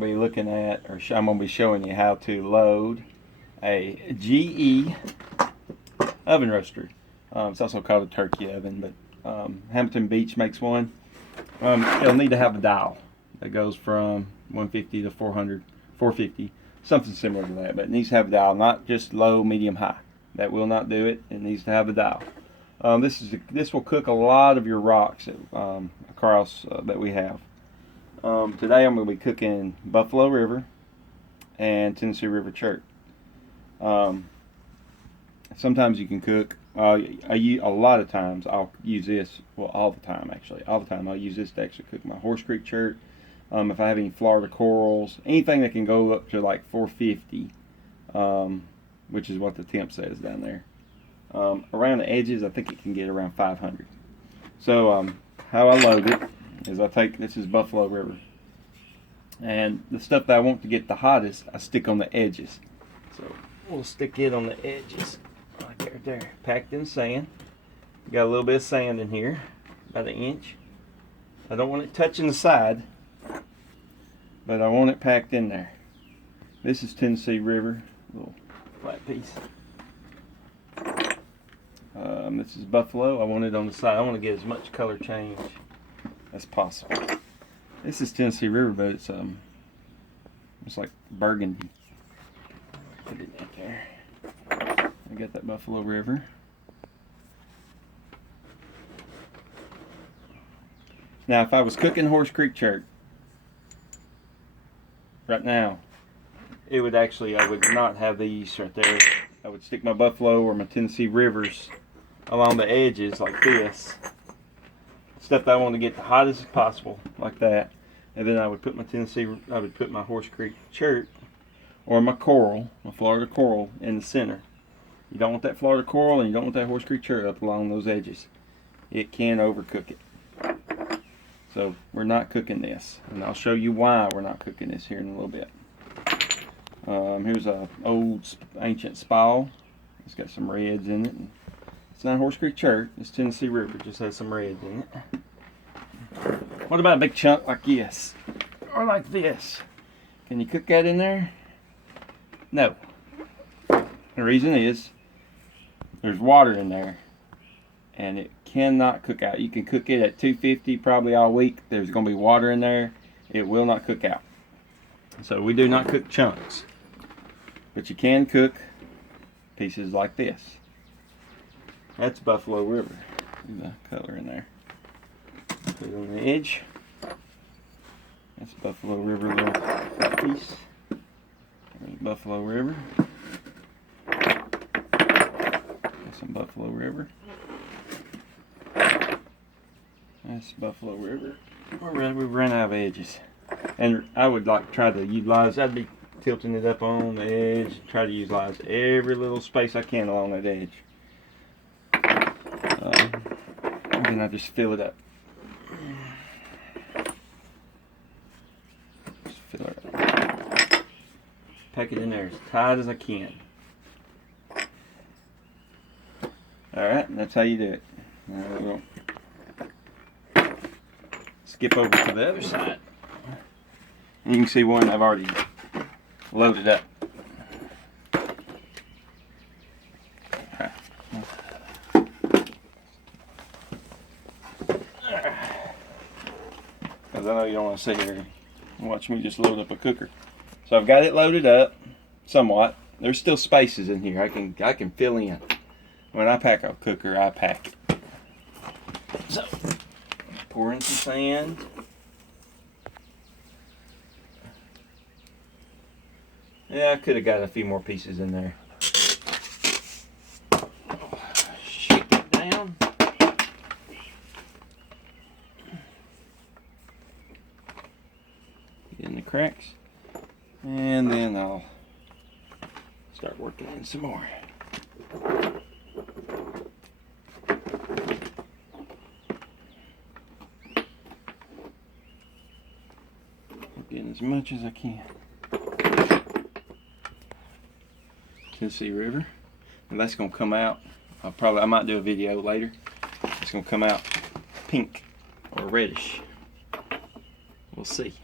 Be looking at, or I'm going to be showing you how to load a GE oven roaster. It's also called a turkey oven, but Hamilton Beach makes one. It'll need to have a dial that goes from 150 to 400, 450, something similar to that, but it needs to have a dial, not just low, medium, high. That will not do it. It needs to have a dial. This will cook a lot of your rocks across that we have. Today I'm going to be cooking Buffalo River and Tennessee River chert. Sometimes you can cook, a lot of times I'll use this, well, all the time actually, I'll use this to actually cook my Horse Creek chert. If I have any Florida corals, anything that can go up to like 450, which is what the temp says down there. Around the edges, I think it can get around 500. So how I load it is this is Buffalo River, and the stuff that I want to get the hottest I stick on the edges. So we'll stick it on the edges like right there, packed in sand. Got a little bit of sand in here, about an inch. I don't want it touching the side, but I want it packed in there. This is Tennessee River, little flat piece. This is Buffalo. I want it on the side. I want to get as much color change as possible. This is Tennessee River, but it's like burgundy. Put it right there. I got that Buffalo River. Now, if I was cooking Horse Creek chert right now, it would actually, I would not have these right there. I would stick my Buffalo or my Tennessee Rivers along the edges like this. Stuff that I want to get the hottest as possible, like that. And then I would put my Horse Creek chert or my coral, my Florida coral, in the center. You don't want that Florida coral and you don't want that Horse Creek chert up along those edges. It can overcook it. So we're not cooking this, and I'll show you why we're not cooking this here in a little bit. Here's an old ancient spile. It's got some reds in it. It's not Horse Creek chert, it's Tennessee River, it just has some reds in it. What about a big chunk like this? Or like this? Can you cook that in there? No. The reason is, there's water in there, and it cannot cook out. You can cook it at 250 probably all week. There's going to be water in there. It will not cook out. So we do not cook chunks. But you can cook pieces like this. That's Buffalo River. The color in there. Put it on the edge. That's Buffalo River little flat piece. There's Buffalo River. That's some Buffalo River. That's Buffalo River. We've run out of edges. And I would like try to utilize, I'd be tilting it up on the edge, try to utilize every little space I can along that edge. And then I just fill it up. Just fill it up. Pack it in there as tight as I can. Alright, that's how you do it. Now we'll skip over to the other side. You can see one I've already loaded up. Because I know you don't want to sit here and watch me just load up a cooker. So I've got it loaded up somewhat. There's still spaces in here. I can fill in. When I pack a cooker, I pack it. So pour in some sand. Yeah, I could have got a few more pieces in there. Shake it down. Get in the cracks. And then I'll start working in some more. Getting as much as I can. Tennessee River, and that's gonna come out. I might do a video later. It's gonna come out pink or reddish. We'll see.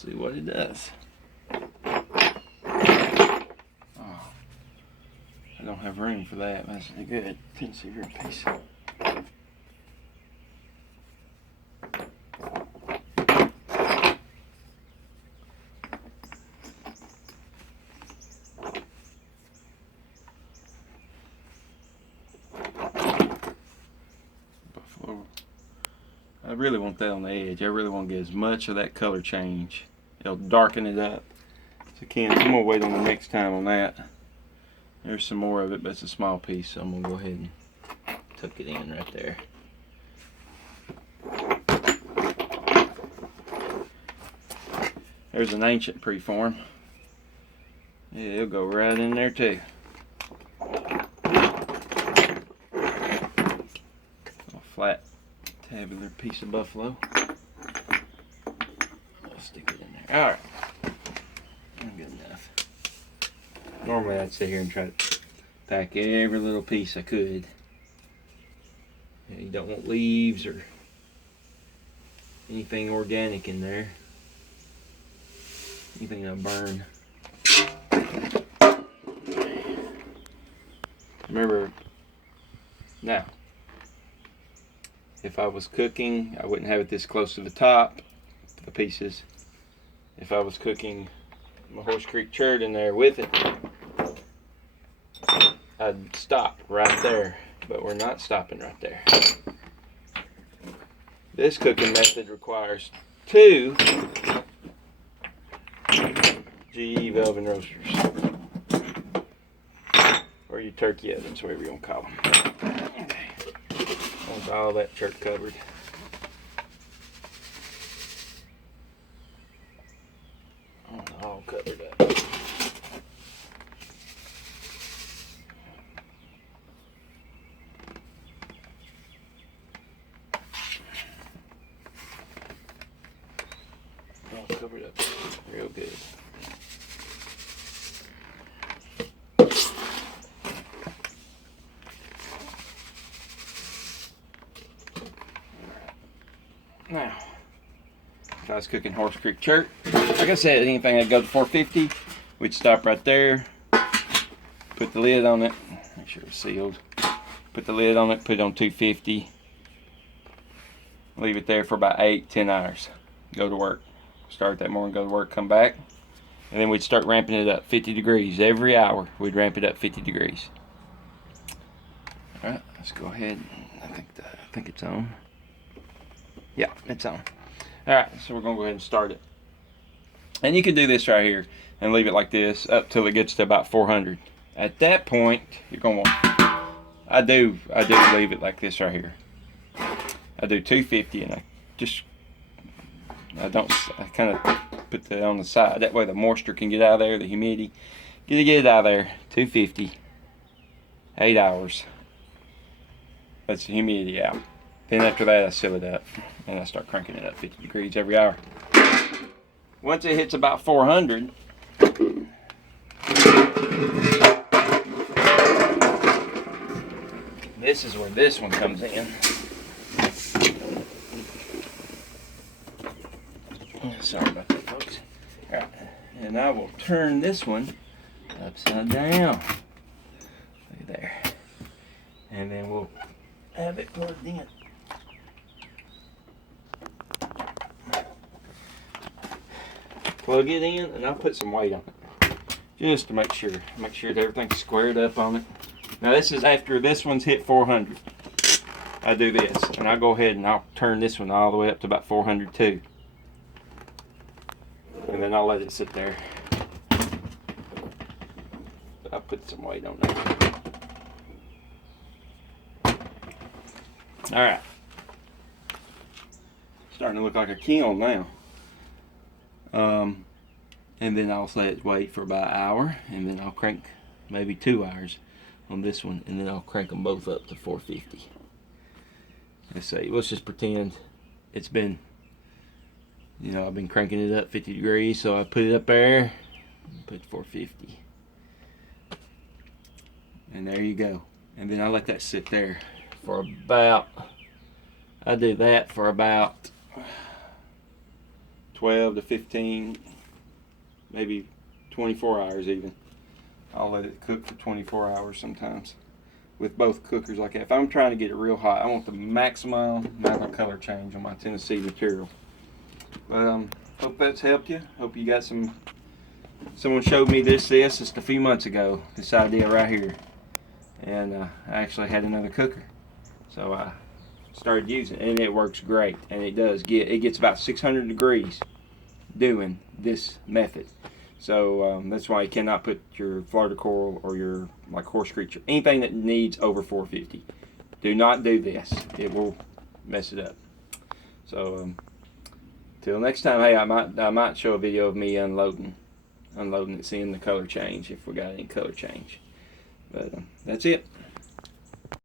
see what it does. Oh, I don't have room for that. That's a good Tennessee rib piece. I really want that on the edge. I really want to get as much of that color change. It'll darken it up. So Ken, I'm gonna wait on the next time on that. There's some more of it, but it's a small piece, so I'm gonna go ahead and tuck it in right there. There's an ancient preform. Yeah, it'll go right in there too. A flat tabular piece of buffalo. I'll stick it in there. Alright. Good enough. Normally I'd sit here and try to pack every little piece I could. You don't want leaves or anything organic in there. Anything that'll burn. Remember, now, if I was cooking, I wouldn't have it this close to the top, to the pieces. If I was cooking my Horse Creek chert in there with it, I'd stop right there, but we're not stopping right there. This cooking method requires 2 GE Velvet roasters, or your turkey ovens, whatever you want to call them. Okay. Want all that chert covered. All covered up. All covered up real good. Now, if I was cooking Horse Creek chert, like I said, anything that goes to 450, we'd stop right there, put the lid on it, make sure it's sealed, put the lid on it, put it on 250, leave it there for about 8-10 hours, go to work, start that morning, go to work, come back, and then we'd start ramping it up 50 degrees every hour. We'd ramp it up 50 degrees. All right, let's go ahead. I think it's on. Yeah, it's on. All right, so we're gonna go ahead and start it. And you can do this right here and leave it like this up till it gets to about 400. At that point, you're gonna want, I do leave it like this right here. I do 250, and I kind of put that on the side. That way the moisture can get out of there, the humidity. Get it out of there. 250, 8 hours. That's the humidity out. Then after that, I seal it up, and I start cranking it up 50 degrees every hour. Once it hits about 400, this is where this one comes in. Sorry about that, folks. All right, and I will turn this one upside down. Look at there. And then we'll have it plugged in. Plug it in, and I'll put some weight on it just to make sure that everything's squared up on it. Now this is after this one's hit 400. I do this, and I'll go ahead and I'll turn this one all the way up to about 400 too, and then I'll let it sit there. I'll put some weight on that. All right, starting to look like a kiln now. And then I'll let it wait for about an hour, and then I'll crank maybe 2 hours on this one, and then I'll crank them both up to 450. Let's just pretend it's been, I've been cranking it up 50 degrees, so I put it up there, put 450. And there you go. And then I let that sit there for about, I do that for about 12 to 15, maybe 24 hours even. I'll let it cook for 24 hours sometimes with both cookers like that. If I'm trying to get it real hot, I want the maximum amount of color change on my Tennessee material. But hope that's helped you. Hope you got some. Someone showed me this just a few months ago, this idea right here, and I actually had another cooker, so I started using it, and it works great. And it gets about 600 degrees doing this method. So that's why you cannot put your Florida coral or your like horse creature, anything that needs over 450. Do not do this. It will mess it up. So till next time, hey, I might show a video of me unloading it, seeing the color change if we got any color change. But that's it.